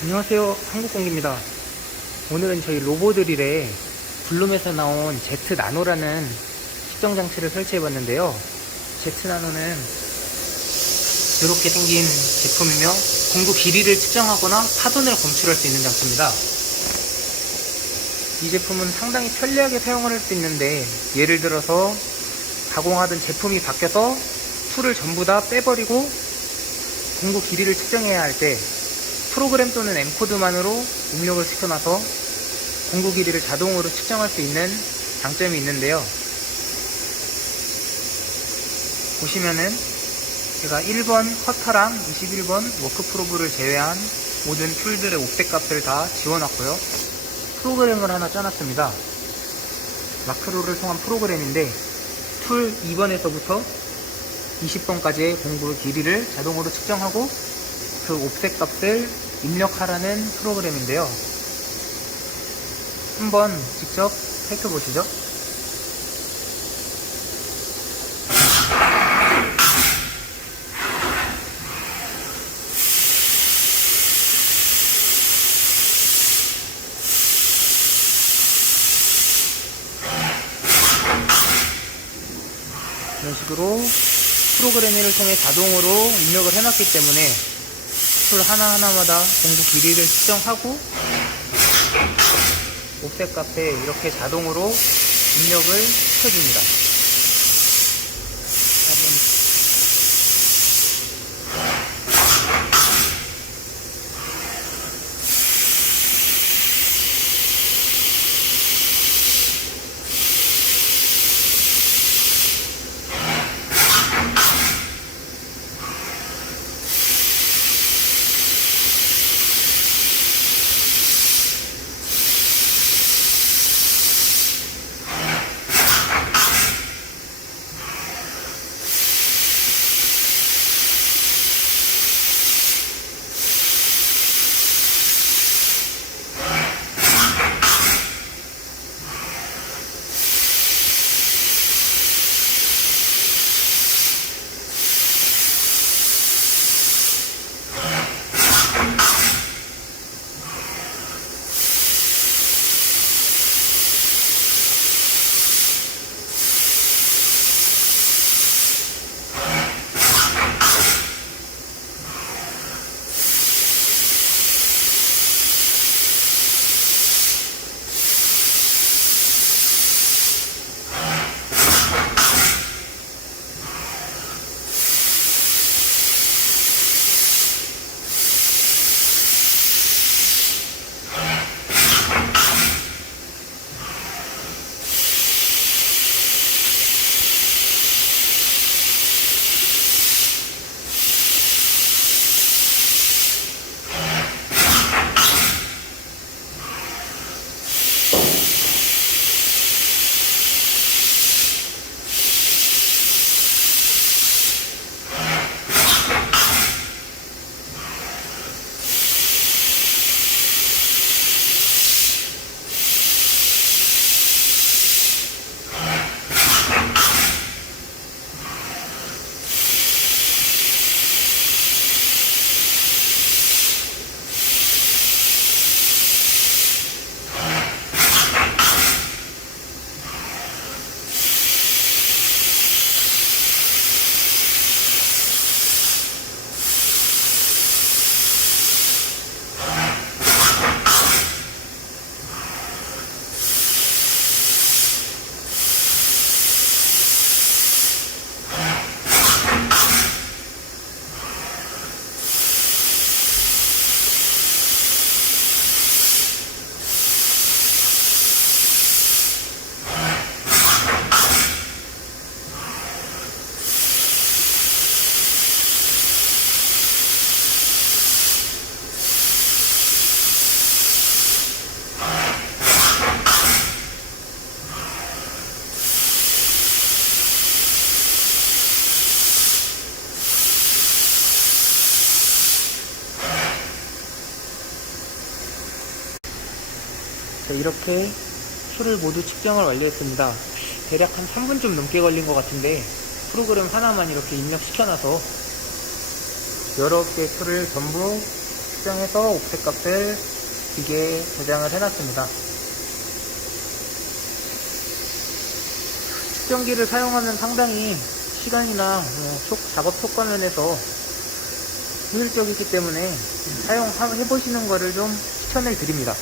안녕하세요. 한국공기입니다. 오늘은 저희 로보드릴에 블룸에서 나온 제트 나노라는 측정 장치를 설치해 봤는데요. 제트 나노는 이렇게 생긴 제품이며 공구 길이를 측정하거나 파손을 검출할 수 있는 장치입니다. 이 제품은 상당히 편리하게 사용을 할 수 있는데 예를 들어서 가공하던 제품이 바뀌어서 툴을 전부 다 빼버리고 공구 길이를 측정해야 할때 프로그램 또는 엔코드만으로 입력을 시켜놔서 공구 길이를 자동으로 측정할 수 있는 장점이 있는데요. 보시면은 제가 1번 커터랑 21번 워크 프로브를 제외한 모든 툴들의 옵셋 값을 다 지워놨고요. 프로그램을 하나 짜놨습니다. 마크로를 통한 프로그램인데 툴 2번에서부터 20번까지의 공구 길이를 자동으로 측정하고 그 옵셋 값을 입력하라는 프로그램인데요. 한번 직접 살펴보시죠. 이런 식으로 프로그래밍을 통해 자동으로 입력을 해놨기 때문에 툴 하나하나마다 공구 길이를 측정하고 옵셋 값에 이렇게 자동으로 입력을 시켜줍니다. 자, 이렇게 툴을 모두 측정을 완료했습니다. 대략 한 3분 좀 넘게 걸린 것 같은데 프로그램 하나만 이렇게 입력시켜놔서 여러 개 툴을 전부 측정해서 옵셋 값을 기계에 저장을 해놨습니다. 측정기를 사용하면 상당히 시간이나 뭐 속- 작업 효과 면에서 효율적이기 때문에 사용해보시는 거를 좀 추천을 드립니다.